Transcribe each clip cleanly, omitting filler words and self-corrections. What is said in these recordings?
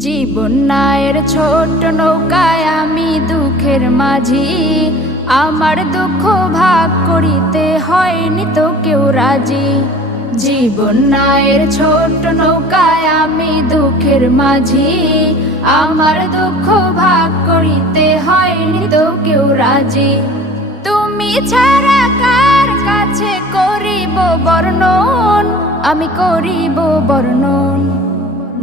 জীবন নায়ের ছোট নৌকায় আমি দুঃখের মাঝি, আমার দুঃখ ভাগ করিতে হয়নি তো কেউ রাজি। জীবন নায়ের ছোট নৌকায় আমি দুঃখের মাঝি, আমার দুঃখ ভাগ করিতে হয়নি তো কেউ রাজি। তুমি ছাড়া কার কাছে করিব বর্ণন, আমি করিব বর্ণন।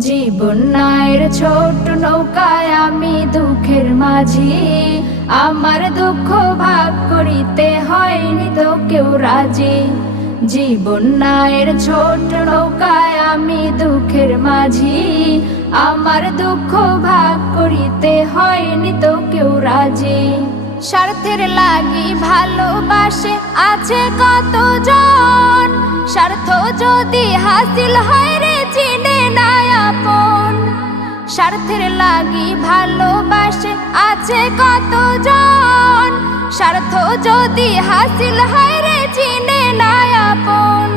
জীবন নায়ের ছোট নৌকায় আমি দুঃখের মাঝি, আমার দুঃখ ভাগ করিতে হয়নি তো কেউ রাজি। জীবন নায়ের ছোট নৌকায় আমি দুঃখের মাঝি, আমার দুঃখ ভাগ করিতে হয়নি তো কেউ রাজি। স্বার্থের লাগি ভালোবাসে আছে কতজন, স্বার্থ যদি হাসিল হয় রে চিনে না আপন। স্বার্থের লাগি ভালোবাসে আছে কতজন, স্বার্থ যদি হাসিল হয় রে চিনে না আপন।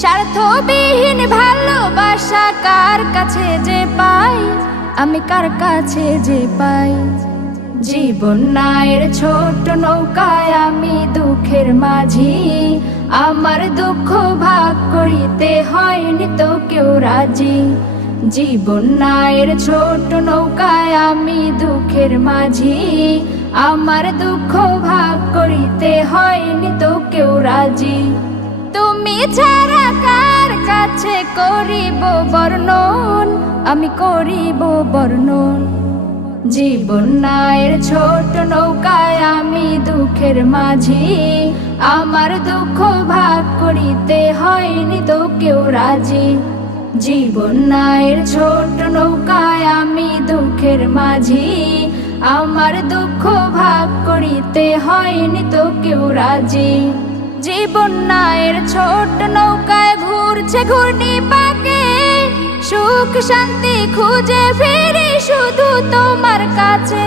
স্বার্থবিহীন ভালোবাসা কার কাছে যে পাই, আমি কার কাছে যে পাই। জীবন নায়ের ছোট নৌকায় আমি দুঃখের মাঝি, আমার দুঃখ ভাগ করিতে হয়নি তো কেউ রাজি। জীবন নায়ের ছোট নৌকায় আমি দুঃখের মাঝি, আমার দুঃখ ভাগ করিতে হয়নি তো কেউ রাজি। তুমি ছাড়া কার কাছে করিব বর্ণন, আমি করিব বর্ণন। জীবন নায়ের ছোট নৌকায় আমি দুঃখের মাঝি, আমার দুঃখ ভাগ করিতে হয়নি তো কেউ রাজি। জীবন নায়ের ছোট নৌকায় আমি দুঃখের মাঝি, আমার দুঃখ ভাগ করিতে হয়নি তো কেউ রাজি। জীবন নায়ের ছোট নৌকায় ঘুরছে ঘূর্ণি পাকে, সুখ শান্তি খুঁজে ফিরি শুধু তোমার কাছে।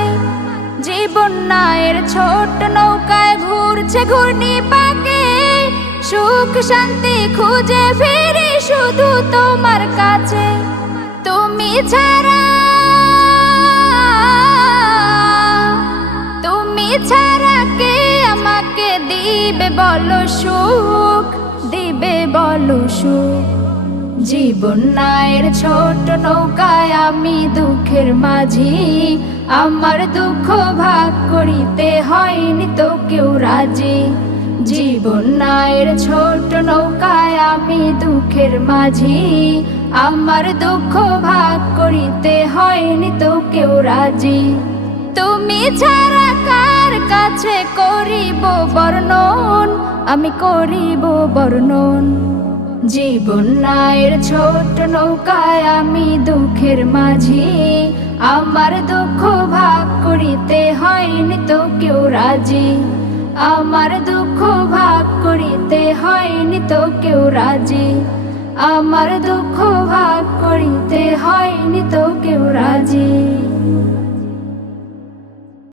জীবন নায়ের ছোট নৌকায় ঘুরছে ঘূর্ণি পাকে, সুখ শান্তি খুঁজে ফিরি শুধু তোমার কাছে। তুমি ছাড়া কে আমাকে দিবে বলো সুখ, দিবে বলো সুখ। জীবন নায়ের ছোট নৌকায় আমি দুঃখের মাঝি, আমার দুঃখ ভাগ করিতে হয়নি তো কেউ রাজি। জীবন নায়ের ছোট নৌকায় আমি দুঃখের মাঝি, আমার দুঃখ ভাগ করিতে হয়নি তো কেউ রাজি। তুমি ছাড়া কার কাছে করিব বর্ণন, আমি করিব বর্ণন। জীবন নায়ের ছোট নৌকায় আমি দুঃখের মাঝি, আমার দুঃখ ভাগ করিতে হয়নি তো কেউ রাজি। আমার দুঃখ ভাগ করিতে হয়নি তো কেউ রাজি, আমার দুঃখ ভাগ করিতে হয়নি তো কেউ রাজি।